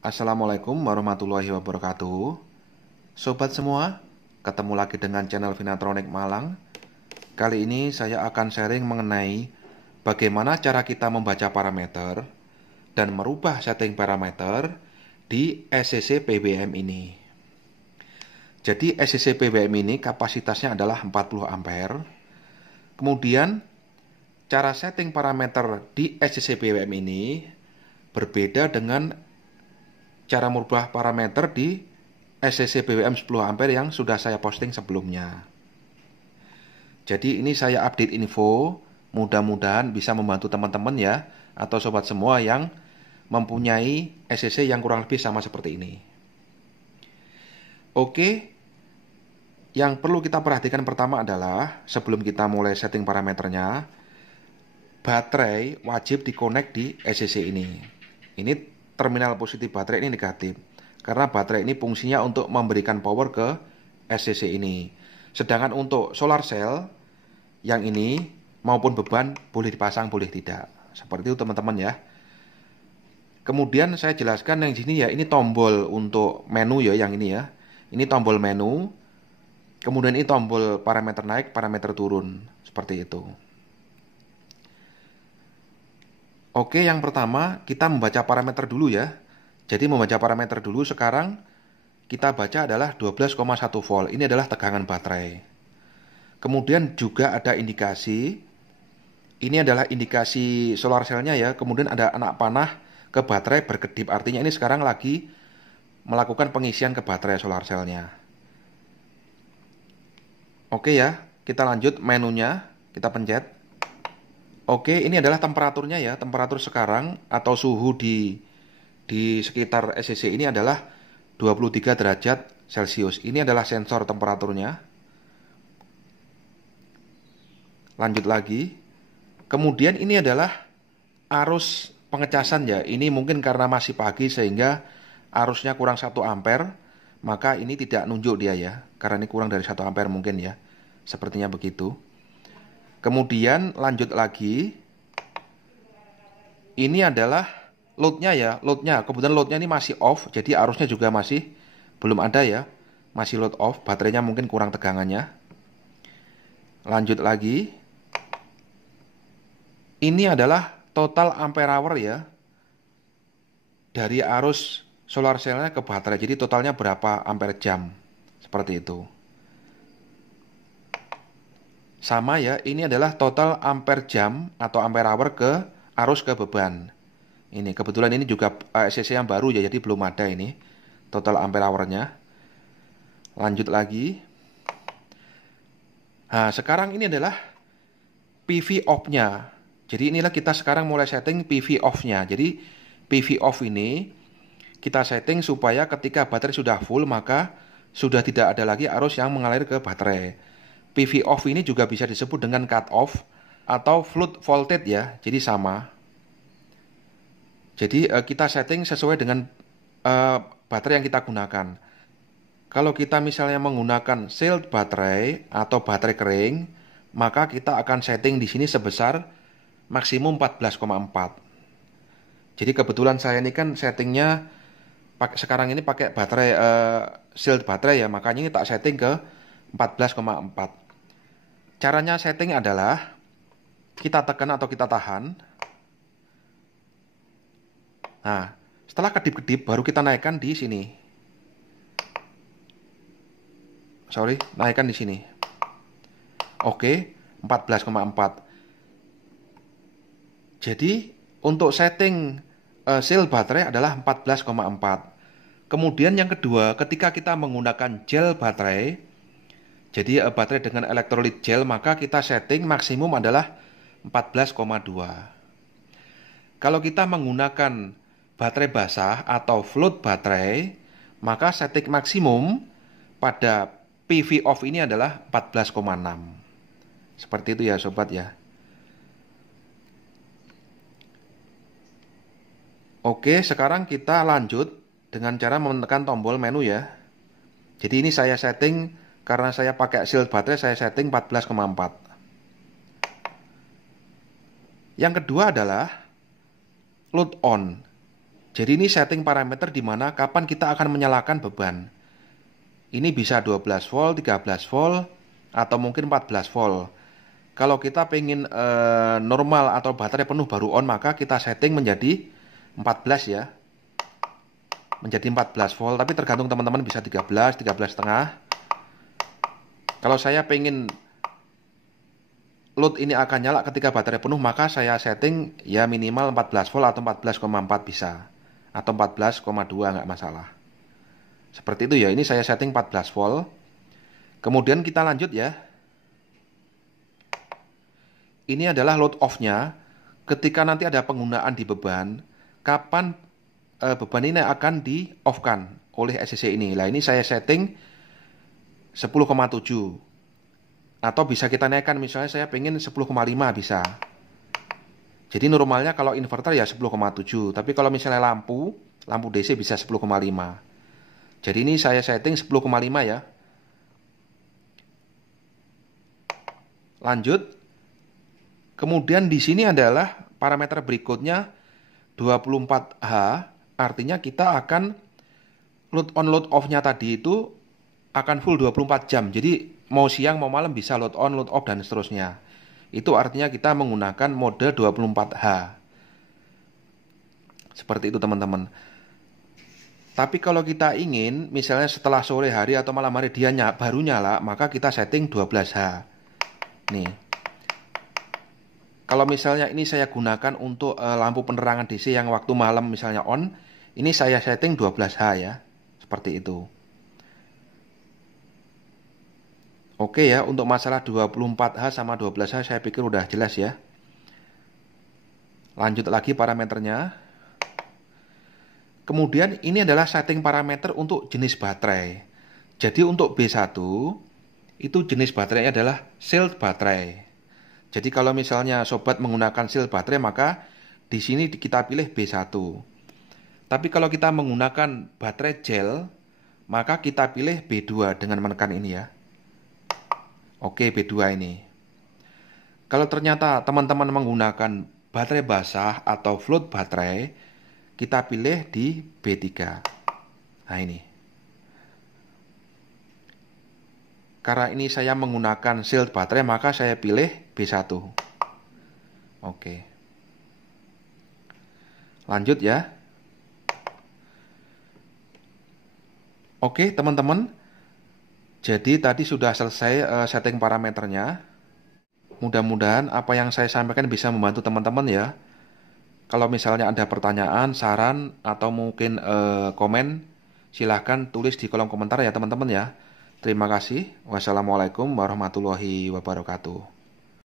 Assalamualaikum warahmatullahi wabarakatuh. Sobat semua, ketemu lagi dengan channel Finatronic Malang. Kali ini saya akan sharing mengenai bagaimana cara kita membaca parameter dan merubah setting parameter di SCC PWM ini. Jadi SCC PWM ini kapasitasnya adalah 40 ampere. Kemudian cara setting parameter di SCC PWM ini berbeda dengan cara merubah parameter di SCC BWM 10 ampere yang sudah saya posting sebelumnya. Jadi ini saya update info, mudah-mudahan bisa membantu teman-teman ya, atau sobat semua yang mempunyai SCC yang kurang lebih sama seperti ini. Oke, yang perlu kita perhatikan pertama adalah sebelum kita mulai setting parameternya, baterai wajib dikonek di SCC ini. Ini terminal positif baterai, ini negatif. Karena baterai ini fungsinya untuk memberikan power ke SCC ini. Sedangkan untuk solar cell yang ini maupun beban boleh dipasang, boleh tidak. Seperti itu teman-teman ya. Kemudian saya jelaskan yang di sini ya, ini tombol untuk menu ya, yang ini ya. Ini tombol menu. Kemudian ini tombol parameter naik, parameter turun. Seperti itu. Oke, yang pertama kita membaca parameter dulu ya. Jadi membaca parameter dulu, sekarang kita baca adalah 12,1 volt. Ini adalah tegangan baterai. Kemudian juga ada indikasi. Ini adalah indikasi solar cell-nya ya. Kemudian ada anak panah ke baterai berkedip. Artinya ini sekarang lagi melakukan pengisian ke baterai solar cell-nya. Oke ya, kita lanjut menunya. Kita pencet. Oke, ini adalah temperaturnya ya. Temperatur sekarang atau suhu di sekitar SCC ini adalah 23 derajat Celcius. Ini adalah sensor temperaturnya. Lanjut lagi. Kemudian ini adalah arus pengecasan ya. Ini mungkin karena masih pagi sehingga arusnya kurang 1 ampere. Maka ini tidak nunjuk dia ya. Karena ini kurang dari 1 ampere mungkin ya. Sepertinya begitu. Kemudian lanjut lagi. Ini adalah loadnya ya, loadnya. Kebetulan loadnya ini masih off, jadi arusnya juga masih belum ada ya. Masih load off, baterainya mungkin kurang tegangannya. Lanjut lagi. Ini adalah total ampere hour ya. Dari arus solar cell-nya ke baterai. Jadi totalnya berapa ampere jam. Seperti itu. Sama ya, ini adalah total ampere jam atau ampere hour ke arus ke beban. Ini kebetulan ini juga SCC yang baru ya, jadi belum ada ini total ampere hour-nya. Lanjut lagi. Nah, sekarang ini adalah PV off-nya. Jadi inilah kita sekarang mulai setting PV off-nya. Jadi PV off ini kita setting supaya ketika baterai sudah full maka sudah tidak ada lagi arus yang mengalir ke baterai. PV off ini juga bisa disebut dengan cut off atau flood voltage ya, jadi sama. Jadi kita setting sesuai dengan baterai yang kita gunakan. Kalau kita misalnya menggunakan sealed baterai atau baterai kering, maka kita akan setting di sini sebesar maksimum 14,4. Jadi kebetulan saya ini kan settingnya sekarang ini pakai baterai sealed baterai ya, makanya ini tak setting ke 14,4. Caranya setting adalah kita tekan atau kita tahan. Nah, setelah kedip-kedip baru kita naikkan di sini. Naikkan di sini. Oke, 14,4. Jadi, untuk setting seal baterai adalah 14,4. Kemudian yang kedua, ketika kita menggunakan gel baterai, jadi baterai dengan elektrolit gel, maka kita setting maksimum adalah 14,2. Kalau kita menggunakan baterai basah atau float baterai, maka setting maksimum pada PV off ini adalah 14,6. Seperti itu ya sobat ya. Oke, sekarang kita lanjut dengan cara menekan tombol menu ya. Jadi ini saya setting. Karena saya pakai sealed baterai, saya setting 14,4. Yang kedua adalah load on. Jadi ini setting parameter di mana kapan kita akan menyalakan beban. Ini bisa 12 volt, 13 volt, atau mungkin 14 volt. Kalau kita pengen normal atau baterai penuh baru on, maka kita setting menjadi 14 ya. Menjadi 14 volt, tapi tergantung teman-teman, bisa 13, 13 setengah. Kalau saya pengen load ini akan nyala ketika baterai penuh, maka saya setting ya minimal 14 volt atau 14,4 bisa. Atau 14,2 nggak masalah. Seperti itu ya, ini saya setting 14 volt. Kemudian kita lanjut ya. Ini adalah load off-nya. Ketika nanti ada penggunaan di beban, kapan beban ini akan di-off-kan oleh SCC ini. Nah, ini saya setting 10,7. Atau bisa kita naikkan, misalnya saya pengen 10,5 bisa. Jadi normalnya kalau inverter ya 10,7. Tapi kalau misalnya lampu DC bisa 10,5. Jadi ini saya setting 10,5 ya. Lanjut. Kemudian di sini adalah parameter berikutnya 24H. Artinya kita akan load on load off-nya tadi itu akan full 24 jam. Jadi mau siang mau malam bisa load on load off dan seterusnya. Itu artinya kita menggunakan mode 24H. Seperti itu teman-teman. Tapi kalau kita ingin misalnya setelah sore hari atau malam hari dia baru nyala, maka kita setting 12H. Nih. Kalau misalnya ini saya gunakan untuk lampu penerangan DC yang waktu malam misalnya on, ini saya setting 12H ya. Seperti itu. Oke ya, untuk masalah 24H sama 12H saya pikir udah jelas ya. Lanjut lagi parameternya. Kemudian ini adalah setting parameter untuk jenis baterai. Jadi untuk B1 itu jenis baterainya adalah shield baterai. Jadi kalau misalnya sobat menggunakan shield baterai, maka di sini kita pilih B1. Tapi kalau kita menggunakan baterai gel, maka kita pilih B2 dengan menekan ini ya. Oke, B2 ini. Kalau ternyata teman-teman menggunakan baterai basah atau float baterai, kita pilih di B3. Nah ini. Karena ini saya menggunakan shield baterai, maka saya pilih B1. Oke. Lanjut ya. Oke, teman-teman. Jadi tadi sudah selesai setting parameternya. Mudah-mudahan apa yang saya sampaikan bisa membantu teman-teman ya. Kalau misalnya ada pertanyaan, saran, atau mungkin komen, silahkan tulis di kolom komentar ya teman-teman ya. Terima kasih. Wassalamualaikum warahmatullahi wabarakatuh.